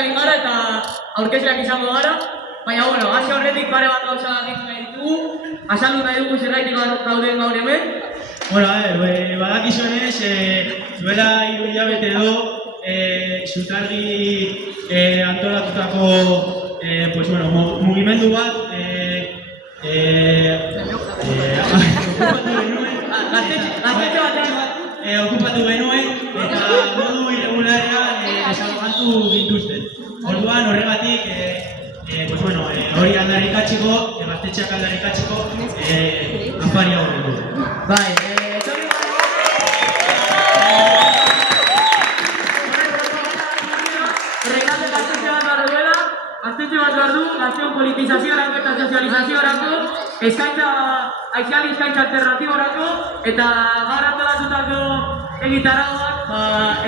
egin gara eta aurkezleak izango gara. Baina, bueno, hasi horretik pare bat gauza ditu nahi ditugu. Azaldu nahi dugu zerraitik gauden gaur hemen. Bueno, badakizunez, duela 3 hilabete edo, Zutargi antolatutako mugimendu bat okupatu genuen eta modu irregularean desalojatu gintuzten. Orduan horregatik hori aldarrikatzeko, gaztetxeak aldarrikatzeko afari hau dugu. Bai, gaztetxe bat behar du, gazteon politizaziorako eta sozializaziorako, aiziali eskaintza alternatiborako, eta gaur antolatutako egitarauak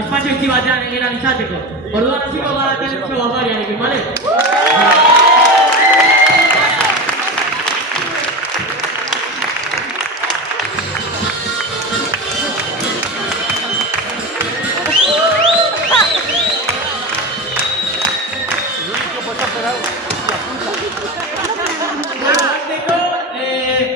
espazio batean egin alizateko. Orduan hasiko gara telebizio barbarianekin, bale?